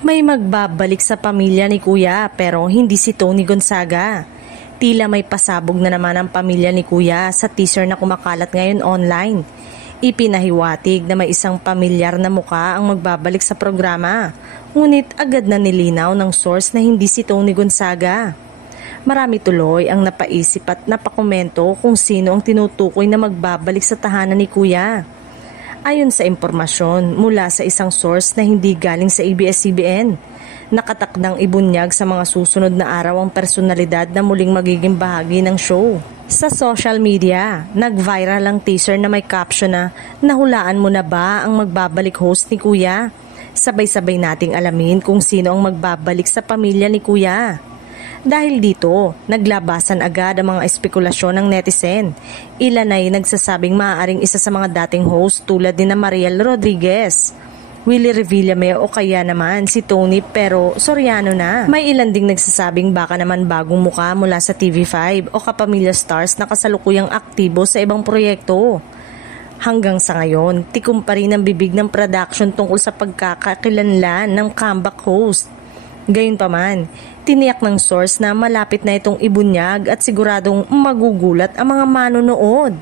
May magbabalik sa pamilya ni Kuya pero hindi si Tony Gonzaga. Tila may pasabog na naman ang pamilya ni Kuya sa teaser na kumakalat ngayon online. Ipinahiwatig na may isang pamilyar na muka ang magbabalik sa programa, ngunit agad na nilinaw ng source na hindi si Tony Gonzaga. Marami tuloy ang napaisip at napakomento kung sino ang tinutukoy na magbabalik sa tahanan ni Kuya. Ayon sa impormasyon mula sa isang source na hindi galing sa ABS-CBN, nakatakdang ibunyag sa mga susunod na araw ang personalidad na muling magiging bahagi ng show. Sa social media, nag-viral ang teaser na may caption na "Nahulaan mo na ba ang magbabalik host ni Kuya?" Sabay-sabay nating alamin kung sino ang magbabalik sa pamilya ni Kuya. Dahil dito, naglabasan agad ang mga espekulasyon ng netizen. Ilan ay nagsasabing maaaring isa sa mga dating host tulad ni Mariel Rodriguez, Willie Revillame o kaya naman si Tony pero Soriano na. May ilan ding nagsasabing baka naman bagong muka mula sa TV5 o kapamilya stars na kasalukuyang aktibo sa ibang proyekto. Hanggang sa ngayon, tikom pa rin ang bibig ng production tungkol sa pagkakakilanlan ng comeback host. Gayunpaman, tiniyak ng source na malapit na itong ibunyag at siguradong magugulat ang mga manonood.